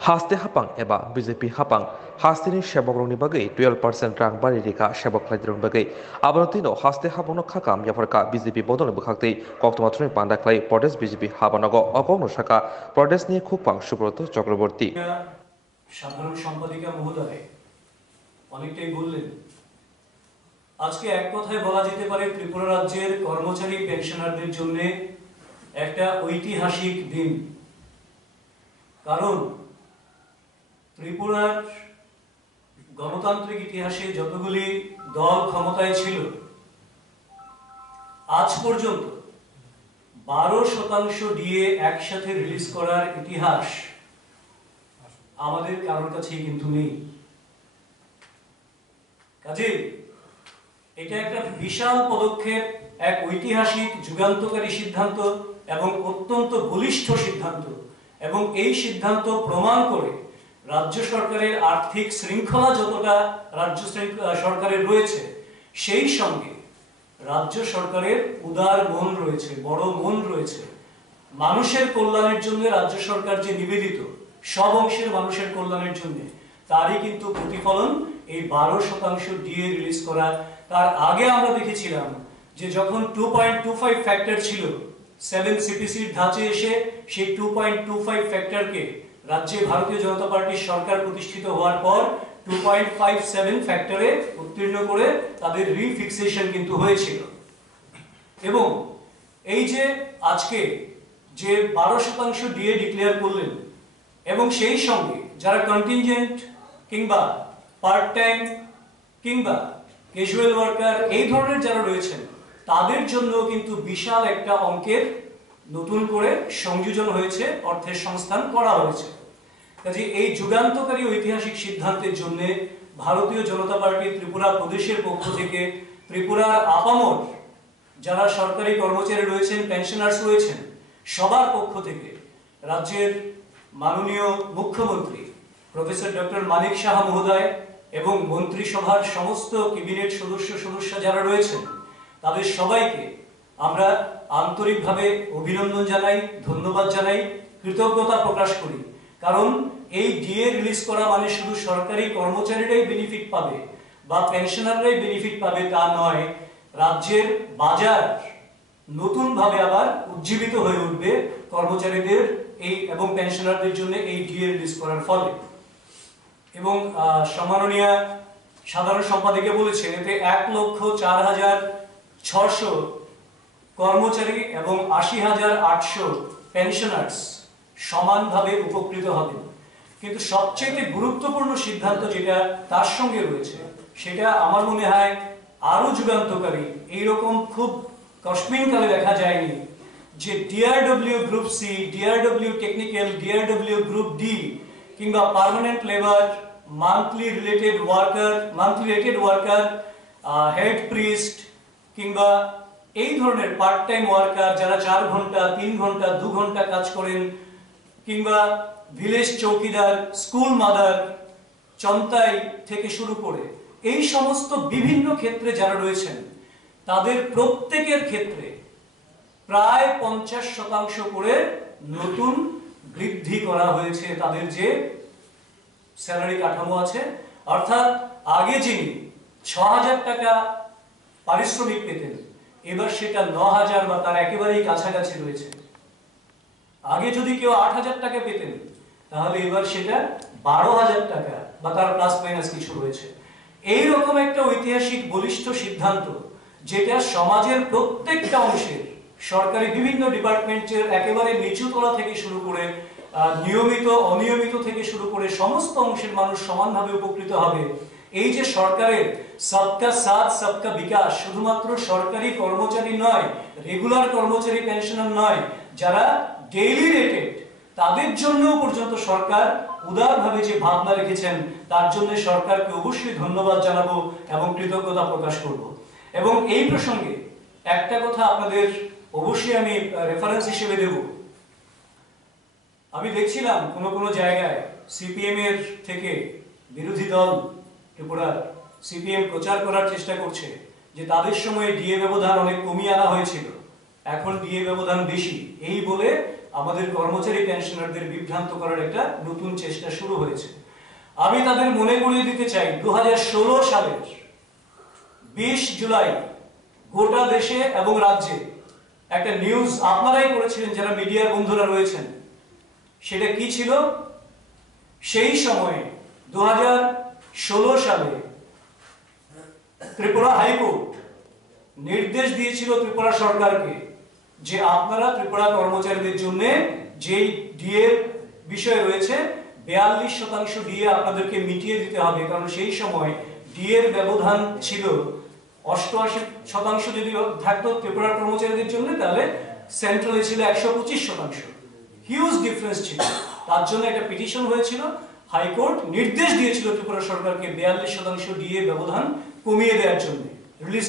हास्ते हापां एबा बीजेपी हापां हास्तेनि सेबकरंनि बागै 12% रां बारि रेखा सेबक खालायदिरंनि बागै आबानतिनो हास्ते हाबांनो खाकाम याफरका बीजेपी बदल बखाक्तै कक्तमाथ्रनि पान्दाख्लाय प्रदेश बीजेपी हाबानगो अगौनो शाखा प्रदेशनि खुपां सुब्रत चक्रवर्ती সাধারণ সম্পাদিকা মহোদয় অনেকটাই বললেন। আজকে এক কথায় বলা যেতে পারে ত্রিপুরা রাজ্যের কর্মচারী পেনশনারদের জন্য একটা ঐতিহাসিক দিন। কারণ ত্রিপুরার গণতান্ত্রিক ইতিহাসে যতগুলি দল ক্ষমতায় ছিল আজ পর্যন্ত 12% ডিএ একসাথে রিলিজ করার ইতিহাস আমাদের কারোর কাছেই কিন্তু নেই। কাজে এটা একটা বিশাল পদক্ষেপ, এক ঐতিহাসিক যুগান্তকারী সিদ্ধান্ত এবং অত্যন্ত বলিষ্ঠ সিদ্ধান্ত, এবং এই সিদ্ধান্ত প্রমাণ করে রাজ্য সরকারের আর্থিক শৃঙ্খলা যতটা রাজ্য সরকারের রয়েছে, সেই সঙ্গে রাজ্য সরকারের উদার মন রয়েছে, বড় মন রয়েছে। মানুষের কল্যাণের জন্য রাজ্য সরকার যে নিবেদিত, সব অংশের মানুষের কল্যাণের জন্য, তারই কিন্তু প্রতিফলন এই 12% ডিএ রিলিজ করা। তার আগে আমরা দেখেছিলাম যে যখন 2.25 ফ্যাক্টর ছিল 7 সিপিসির ধাঁচে এসে সেই 2.25 ফ্যাক্টরকে রাজ্যে ভারতীয় জনতা পার্টির সরকার প্রতিষ্ঠিত হওয়ার পর 2.57 ফ্যাক্টরে উত্তীর্ণ করে তাদের রিফিক্সেশন কিন্তু হয়েছিল। এবং এই যে আজকে যে 12% ডিএ ডিক্লেয়ার করলেন, এবং সেই সঙ্গে যারা কন্টিনজেন্ট কিংবা পার্ট টাইম কিংবা ক্যাজুয়াল ওয়ার্কার এই ধরনের যারা রয়েছেন, তাদের জন্য কিন্তু বিশাল একটা অঙ্কের নতুন করে সংযোজন হয়েছে, অর্থের সংস্থান করা হয়েছে। কাজে এই যুগান্তকারী ঐতিহাসিক সিদ্ধান্তের জন্য ভারতীয় জনতা পার্টি ত্রিপুরা প্রদেশের পক্ষ থেকে, ত্রিপুরার আপামর যারা সরকারি কর্মচারী রয়েছেন, পেনশনার্স রয়েছেন, সবার পক্ষ থেকে রাজ্যের মাননীয় মুখ্যমন্ত্রী প্রফেসর ডক্টর মানিক সাহা মহোদয় এবং মন্ত্রিসভার সমস্ত ক্যাবিনেট সদস্য যারা রয়েছেন, তাদের সবাইকে আমরা আন্তরিকভাবে অভিনন্দন জানাই, ধন্যবাদ জানাই, কৃতজ্ঞতা প্রকাশ করি। কারণ এই ডিএ রিলিজ করা মানে শুধু সরকারি কর্মচারীরাই বেনিফিট পাবে বা পেনশনাররাই বেনিফিট পাবে তা নয়, রাজ্যের বাজার নতুনভাবে আবার উজ্জীবিত হয়ে উঠবে কর্মচারীদের এই এবং পেনশনারদের জন্য এই ডিএ রিলিজ করার ফলে। এবং সম্মাননীয় সাধারণ সম্পাদিকা বলেছেন এতে 1,04,600 কর্মচারী এবং 80,800 পেনশনার্স সমানভাবে উপকৃত হবেন। কিন্তু সবচেয়ে গুরুত্বপূর্ণ সিদ্ধান্ত যেটা তার সঙ্গে রয়েছে, সেটা আমার মনে হয় আরো যুগান্তকারী। এইরকম খুব কসমিনকালে দেখা যায়নি যে DRW group C, DRW technical, DRW group D কিংবা permanent labour, monthly rated worker, head priest কিংবা এই ধরনের পার্ট টাইম ওয়ার্কার যারা 4 ঘন্টা, 3 ঘন্টা, 2 ঘন্টা কাজ করেন, কিংবা ভিলেজ চৌকিদার, স্কুল মাদার, চন্তাই থেকে শুরু করে এই সমস্ত বিভিন্ন ক্ষেত্রে যারা রয়েছেন, তাদের প্রত্যেকের ক্ষেত্রে প্রায় 50% করে নতুন বৃদ্ধি করা হয়েছে তাদের যে স্যালারি কাঠামো আছে। অর্থাৎ আগে যিনি 6,000 টাকা পারিশ্রমিক পেতেন, এবার সেটা 9,000 বা তার একেবারেই কাছাকাছি রয়েছে। আগে যদি কেউ 8,000 টাকা পেতেন, তাহলে এবার সেটা 12,000 টাকা বা তার প্লাস মাইনাস কিছু রয়েছে। এইরকম একটা ঐতিহাসিক বলিষ্ঠ সিদ্ধান্ত, যেটা সমাজের প্রত্যেকটা অংশের সরকারি বিভিন্ন ডিপার্টমেন্টের একেবারে নিচু তলা থেকে শুরু করে নিয়মিত অনিয়মিত থেকে শুরু করে সমস্ত অংশের মানুষ সমানভাবে উপকৃত হবে। এই যে সরকারের সবকা সাথ সবকা বিকাশ, শুধুমাত্র সরকারি কর্মচারী নয়, রেগুলার কর্মচারী পেনশনার নয়, যারা ডেইলি রেটেড, তাদের জন্য পর্যন্ত সরকার উদারভাবে যে ভাবনা রেখেছেন, তার জন্য সরকারকে অবশ্যই ধন্যবাদ জানাবো এবং কৃতজ্ঞতা প্রকাশ করব। এবং এই প্রসঙ্গে একটা কথা আপনাদের অবশ্যই আমি রেফারেন্স হিসেবে দেব। আমি দেখছিলাম কোনো জায়গায় সিপিএম এর থেকে বিরোধী দল ত্রিপুরার সিপিএম প্রচার করার চেষ্টা করছে যে তাদের সময় ডিএ ব্যবধান অনেক কমিয়ে আনা হয়েছিল, এখন ডিএ ব্যবধান বেশি, এই বলে আমাদের কর্মচারী পেনশনারদের বিভ্রান্ত করার একটা নতুন চেষ্টা শুরু হয়েছে। আমি তাদের মনে করিয়ে দিতে চাই 2016 সালের 20 জুলাই গোটা দেশে এবং রাজ্যে একটা নিউজ আপনারাই করেছিলেন যারা মিডিয়ার বন্ধুরা রয়েছেন। সেটা কি ছিল? সেই সময়ে 2016 সালে ত্রিপুরা হাইকোর্ট নির্দেশ দিয়েছিল ত্রিপুরা সরকারকে যে আপনারা ত্রিপুরা কর্মচারীদের জন্য যেই ডিএর বিষয় রয়েছে 42% ডিএ আপনাদেরকে মিটিয়ে দিতে হবে, কারণ সেই সময় ডিএর ব্যবধান ছিল 88% যদি থাকতো ত্রিপুরার কর্মচারীদের জন্য, তাহলে সেন্ট্রালে ছিল 125%। হিউজ ডিফারেন্স ছিল। তার জন্য একটা পিটিশন হয়েছিল, হাইকোর্ট নির্দেশ দিয়েছিল ত্রিপুরা সরকারকে 42% ডিএ ব্যবধান কমিয়ে দেওয়ার জন্য। রিলিজ